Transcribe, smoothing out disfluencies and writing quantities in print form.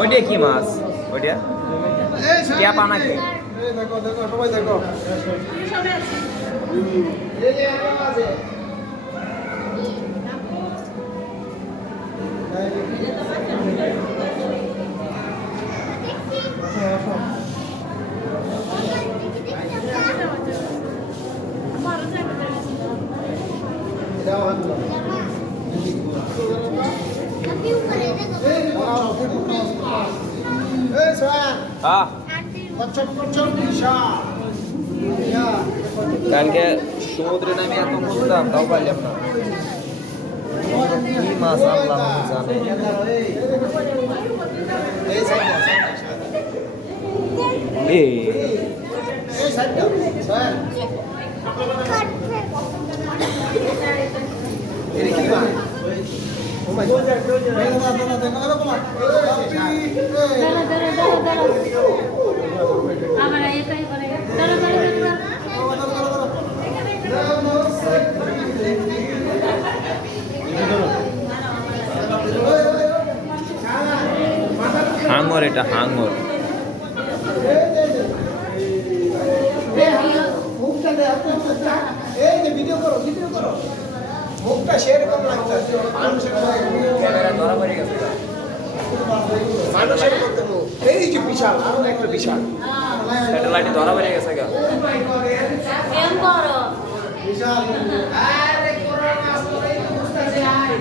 ওইটা কি মাছ ওইটা টিয়াপা নাকি দেখো দেখো সবাই দেখো হ্যাঁ কালকে সমুদ্রে নামে এত বুঝতাম তাও পারলাম না কি মাছ আনলাম আমি জানি এই হাঙর এটা হাঙর ভিডিও করো মুখটা সেরকম লাগছে ক্যামেরা ধরা পড়ে গেছে মানুষের মধ্যে মুখ এই যে বিশাল আরো একটা বিশাল স্যাটেলাইট ধরা পড়ে গেছে গা বিশাল আরে করোনা আসলে এই বুঝতাছে আই